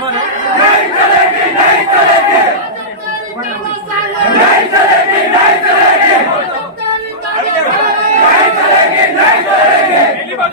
Hermano.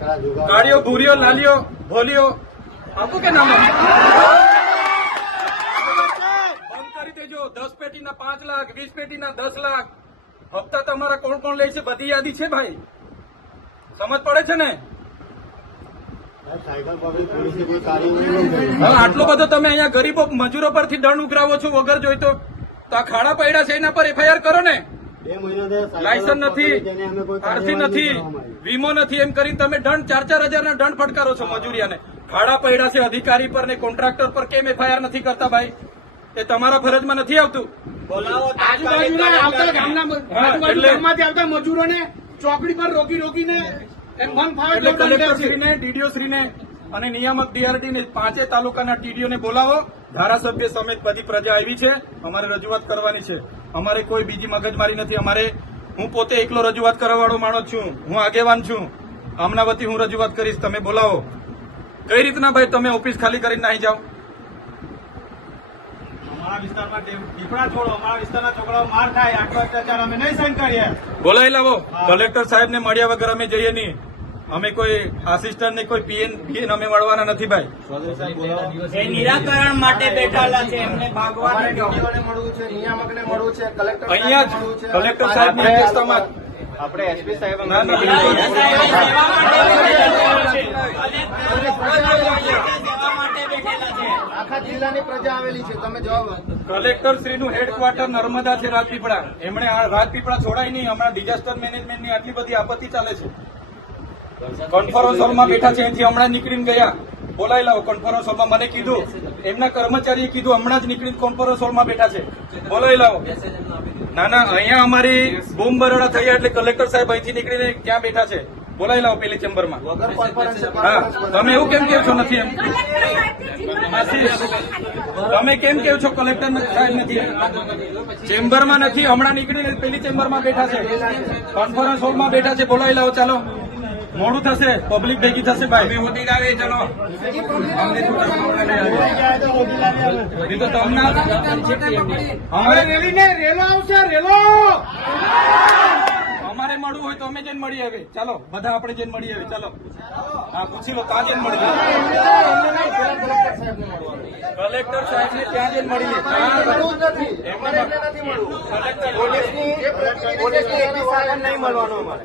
કાળીઓ ભૂરીઓ લાલીઓ ભોલીઓ. આપું કે નામ બંધ કરી દેજો. દસ પેટીના પાંચ લાખ વીસ પેટીના દસ લાખ. હપ્તા તમારા કોણ કોણ લે છે? બધી યાદી છે ભાઈ. સમજ પડે છે ને? આટલો બધો તમે અહીંયા ગરીબો મજૂરો પરથી દંડ ઉઘરાવો છો વગર જોઈતો તો. આ ખાડા પડ્યા છે એના પર એફઆઈઆર કરો ને. લાયસન્સ નથી આરસી નથી વીમો નથી એમ કરીને તમે દંડ ચાર ચાર હજારના દંડ ફટકારો છો મજૂરિયાને. ભાડા પડ્યા છે અધિકારી પર ને કોન્ટ્રાક્ટર પર કેમ એફઆઈઆર નથી કરતા ભાઈ? એ તમારા ફરજમાં નથી આવતું? આજુબાજુના આવતા ગામના આજુબાજુ ગામમાંથી આવતા મજૂરોને ચોકડી પર રોકી રોકીને એમ મન ફાવે ડીડીઓ શ્રીને અને નિયામક ડીઆરટી ને પાંચે તાલુકાના ટીડીઓને બોલાવો. ધારાસભ્ય સમેત બધી પ્રજા આવી છે. અમારે રજૂઆત કરવાની છે. અમારે કોઈ બીજી મગજમારી નથી. અમારે હું પોતે એકલો રજૂઆત કરવાવાળો માણસ છું. હું આગેવાન છું. આમના વતી હું રજૂઆત કરીશ. તમે બોલાવો. કઈ રીતના ભાઈ તમે ઓફિસ ખાલી કરીને નાહી જાઓ બોલાવી લાવો. કલેક્ટર સાહેબને મળ્યા વગર અમે જઈએ નહીં. અમે કોઈ આસિસ્ટન્ટ ને કોઈ પીએન પીએન અમે મળવાના નથી ભાઈ. નિરાકરણ માટે બેઠેલા છે એમને ભાગવા અમારે દેજો. DDO ને મળવું છે નિયામકને મળવું છે કલેક્ટર અહીંયા. કલેક્ટર સાહેબની અધ્યક્ષતામાં આપણે એસપી સાહેબ સાહેબ આખા જિલ્લાની પ્રજા આવેલી છે તમે જવાબ કલેક્ટર શ્રીનું હેડક્વાર્ટર નર્મદા છે રાજપીપળા. એમણે આ રાજપીપળા છોડાય નહીં. હમણાં ડિઝાસ્ટર મેનેજમેન્ટની આટલી બધી આપત્તિ ચાલે છે. કોન્ફરન્સ હોલમાં બેઠા છે એથી હમણાં નીકળીને ગયા. બોલાવી લાવો કોન્ફરન્સ હોલમાં મને કીધું. એમના કર્મચારીએ કીધું હમણાં જ નીકળીને કોન્ફરન્સ હોલમાં બેઠા છે. બોલાવી લાવો ના ના અહીંયા અમારી બૂમ બરોડા થયા એટલે કલેક્ટર સાહેબ અહીંથી નીકળીને ક્યાં બેઠા છે? બોલાવી લાવો પેલી ચેમ્બરમાં. હા તમે એવું કેમ કેવ છો નથી એમ? તમે કેમ કેવ છો કલેક્ટર સાહેબ નથી ચેમ્બરમાં નથી હમણાં નીકળીને પેલી ચેમ્બરમાં બેઠા છે. કોન્ફરન્સ હોલમાં બેઠા છે બોલાવી લાવો ચાલો. મોડું થશે પબ્લિક ભેગી થશે ભાઈ મોદી લાવે ચલો. એ તો તમને અમારે રેલી ને રેલો આવશે રેલો. અમારે મળવું હોય તો અમે જઈને મળી આવે ચાલો બધા આપણે જઈને મળી આવે ચાલો. હા પૂછી લો ત્યાં જઈને મળી કલેક્ટર સાહેબ ને ત્યાં જઈને એક બી સાધન નહીં મળવાનું અમારે.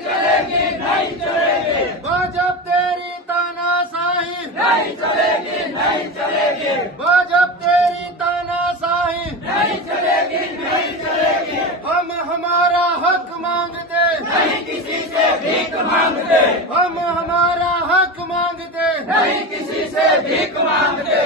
नहीं चलेगी। भाजप तेरी तानाशाही। नहीं चलेगी नहीं चलेगी। हम हमारा हक मांगते। नहीं किसी से भीख मांगते। हम हमारा हक मांगते। नहीं किसी से भीख मांगते।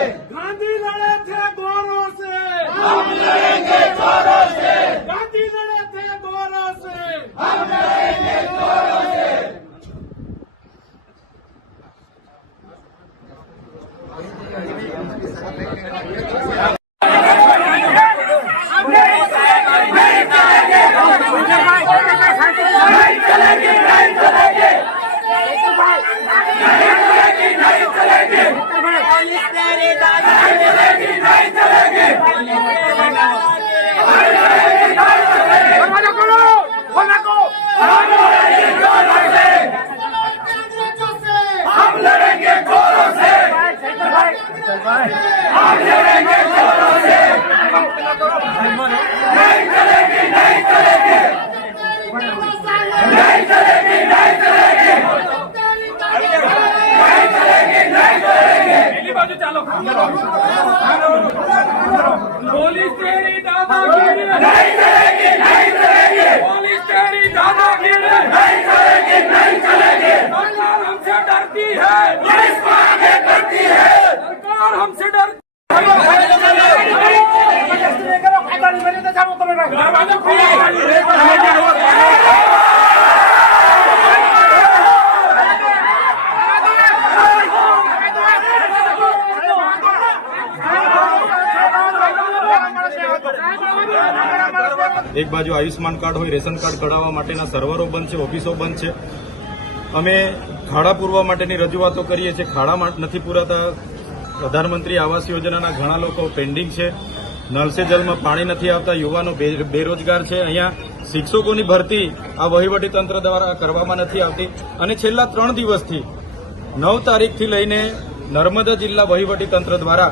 પોલીસ એક બાજુ આયુષ્યમાન કાર્ડ હોય, રેશન કાર્ડ કઢાવવા માટેના સર્વરો બંધ છે, ઓફિસો બંધ છે. અમે ખાડા પૂરવા માટેની રજૂઆતો કરીએ છીએ. ખાડા નથી પૂરાતા. પ્રધાનમંત્રી આવાસ યોજનાના ઘણા લોકો પેન્ડિંગ છે. નલસે જલમાં પાણી નથી આવતા. યુવાનો બેરોજગાર છે. અહીંયા શિક્ષકોની ભરતી આ વહીવટી તંત્ર દ્વારા કરવામાં નથી આવતી. અને છેલ્લા ત્રણ દિવસથી નવ તારીખથી લઈને નર્મદા જિલ્લા વહીવટી તંત્ર દ્વારા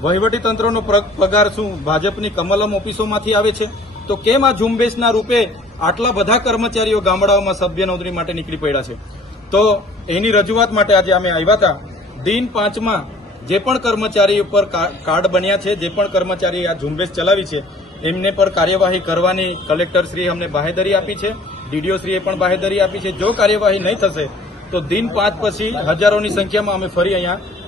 વહીવટી તંત્રનો પ્ર- પગાર શું? ભાજપની કમલમ ઓફિસોમાંથી આવે છે? તો કેમ આ ઝુંબેશના રૂપે આટલા બધા કર્મચારીઓ ગામડાઓમાં સભ્ય નોંધણી માટે નીકળી પડ્યા છે? તો એની રજૂઆત માટે આજે અમે આવ્યા હતા. દિન પાંચમાં જે પણ કર્મચારી ઉપર કાર્ડ બન્યા છે, જે પણ કર્મચારી આ ઝુંબેશ ચલાવી છે, એમને પર કાર્યવાહી કરવાની કલેક્ટરશ્રીએ અમને બાહેદરી આપી છે, ડીડીઓ શ્રીએ પણ બાહેદરી આપી છે. જો કાર્યવાહી નહીં થશે, તો દિન પાંચ પછી હજારોની સંખ્યામાં અમે ફરી અહીંયા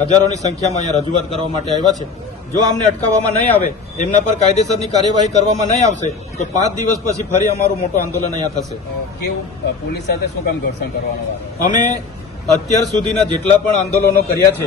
હજારોની સંખ્યામાં અહીંયા રજૂઆત કરવા માટે આવ્યા છે. જો આમને અટકાવવામાં નહીં આવે એમના પર કાયદેસરની કાર્યવાહી કરવામાં નહીં આવશે તો પાંચ દિવસ પછી ફરી અમારું મોટું આંદોલન અહીંયા થશે. કેવું પોલીસ સાથે શું કામ ઘર્ષણ કરવાનો અમે અત્યાર સુધીના જેટલા પણ આંદોલનો કર્યા છે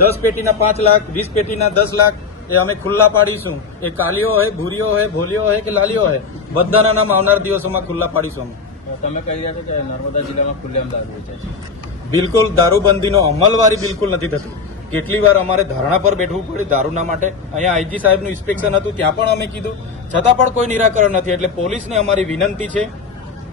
દસ પેટીના પાંચ લાખ વીસ પેટીના દસ લાખ એ અમે ખુલ્લા પાડીશું. એ કાલીઓ હોય ભૂરીઓ હોય ભોલીઓ હોય કે લાલીઓ હોય બધાના નામ આવનાર દિવસોમાં ખુલ્લા પાડીશું અમે. તમે કહી રહ્યા છો કે નર્મદા જિલ્લામાં ખુલ્લેમ દારૂ વેચાય બિલકુલ દારૂબંધીનો અમલવારી બિલકુલ નથી થતી. કેટલી વાર અમારે ધારણા પર બેઠવું પડ્યું દારૂના માટે. અહીંયા આઈજી સાહેબનું ઇન્સ્પેક્શન હતું ત્યાં પણ અમે કીધું. છતાં પણ કોઈ નિરાકરણ નથી એટલે પોલીસને અમારી વિનંતી છે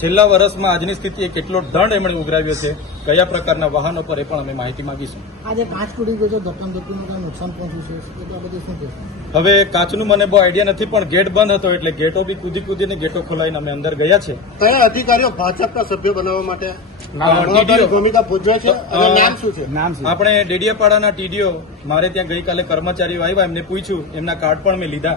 છેલ્લા વર્ષમાં આજની સ્થિતિએ કેટલો દંડ એમણે ઉઘરાવ્યો છે કયા પ્રકારના વાહનો પર એ પણ અમે માહિતી માંગીશું. આજે કાચ તૂટી ગયો છે દુકાન નુકસાન પહોંચ્યું છે શું હવે કાચનું મને બહુ આઈડિયા નથી પણ ગેટ બંધ હતો એટલે ગેટો બી કૂદી કૂદીને ગેટો ખોલાવીને અમે અંદર ગયા છે. કયા અધિકારીઓ ભાજપના સભ્ય બનાવવા માટે? ભૂમિકા ભજવે છે? નામ શું છે? આપણે ડેડિયાપાડાના ટીડીઓ મારે ત્યાં ગઈકાલે કર્મચારીઓ આવ્યા એમને પૂછ્યું એમના કાર્ડ પણ મેં લીધા.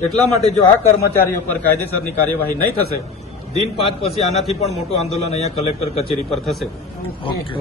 એટલા માટે જો આ કર્મચારીઓ પર કાયદેસરની કાર્યવાહી નહીં થશે દિન પાંચ પછી આનાથી પણ મોટું આંદોલન અહીંયા કલેક્ટર કચેરી પર થશે. ઓકે.